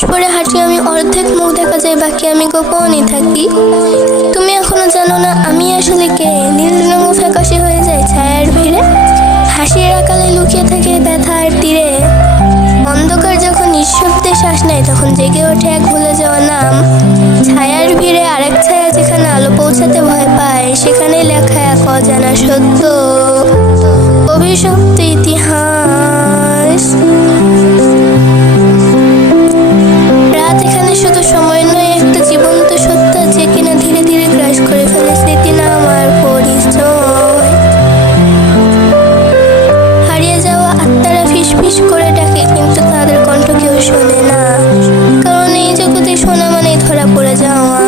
মাস পরে হাঁটি আমি, অর্ধেক মুখ দেখা যায়, বাকি আমি গোপনই থাকি। তুমি এখনো জানো না আমি আসলে কে। নীল রঙ ফ্যাকাশে হয়ে যায় ছায়ার ভিড়ে, হাসির আকালে লুকিয়ে থাকে ব্যথার তীরে। অন্ধকার যখন নিঃশব্দে শ্বাস নেয়, তখন জেগে ওঠে এক ভুলে যাওয়া নাম। ছায়ার ভিড়ে আরেক ছায়া যেখানে আলো পৌঁছাতে ভয় পায়, সেখানে লেখা এক অজানা সত্য, অভিশপ্ত ইতিহাস। রাত এখানে শুধু সময় নয়, একটা জীবন্ত সত্য, যে কিনা ধীরে ধীরে গ্রাস করে ফেলে স্মৃতি না আমার পরিচয়। হারিয়ে যাওয়া আত্মারা ফিসফিস করে ডাকে, কিন্তু তাদের কণ্ঠ কেউ শোনে না, কারণ এই জগতে শোনা মানে ধরা পড়ে যাওয়া।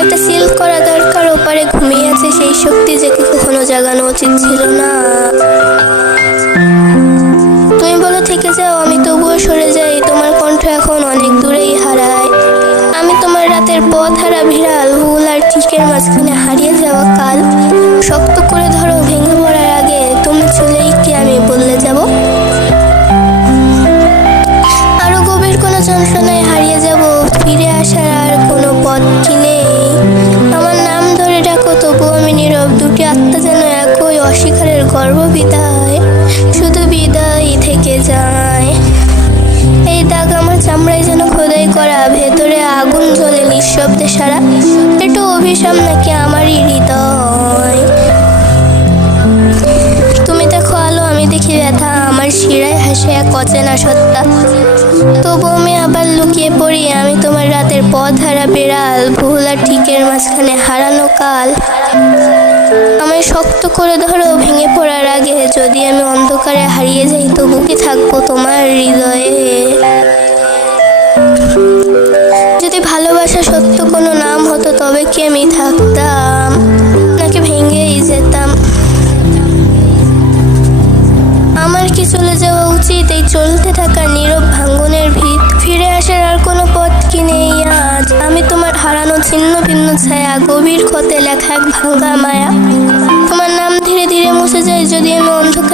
একটা সিল করা দরকার, ওপারে ঘুমিয়ে আছে সেই শক্তি, যাকে কখনো জাগানো উচিত ছিল না। তুমি বলো থেকে যাও, আমি তবুও সরে যাই, তোমার কণ্ঠ এখন অনেক দূরেই হারায়। আমি তোমার রাতের পথ হারা বিড়াল, ভুল আর ঠিকের মাঝখানে হারিয়ে যাওয়া কাল। শক্ত করে ধরো, ভেঙে পড়ার আগে তুমি চলেই কি আমি বললে যাব। আরো গভীর কোনো যন্ত্রণায় হারিয়ে যাব, ফিরে আসার আর কোনো পথ কি নেই। আমার নাম ধরে ডাকো, তবু আমি নীরব, দুটি আত্মা যেন একই অস্বীকারের গর্ব। বিদায়, শুধু বিদায় থেকে যায়। এই দাগ আমার চামড়ায় যেন খোদাই করা, ভেতরে আগুন জ্বলে নিঃশব্দে সারা। এটা অভিশাপ নাকি আমারই হৃদয়। তুমি দেখো আলো, আমি দেখি ব্যথা, আমার শিরায় হাসে এক অচেনা সত্তা। তবু আমি আবার লুকিয়ে পড়ি, আমি তোমার রাতের পথ হারা বেড়াল, ভুল আর ঠিকের মাঝখানে হারানো কাল। আমায় শক্ত করে ধরো, ভেঙে পড়ার আগে যদি আমি অন্ধকারে হারিয়ে যাই, তবু কি থাকবো তোমার হৃদয়ে। যদি ভালোবাসা সত্য কোনো নাম হতো, তবে কি আমি থাকতাম নাকি ভেঙেই যেতাম। আমার কি চলে যাওয়া উচিত এই চলতে থাকা নীরব ভাঙ্গনের ভিত। ফিরে আসার আর কোনো পথ কি নেই আজ। আমি তোমার হারানো ছিন্ন ভিন্ন ছায়া, গভীর ক্ষতে লেখা এক ভাঙ্গা মায়া। তোমার নাম ধীরে ধীরে মুছে যায়, যদি আমি অন্ধকার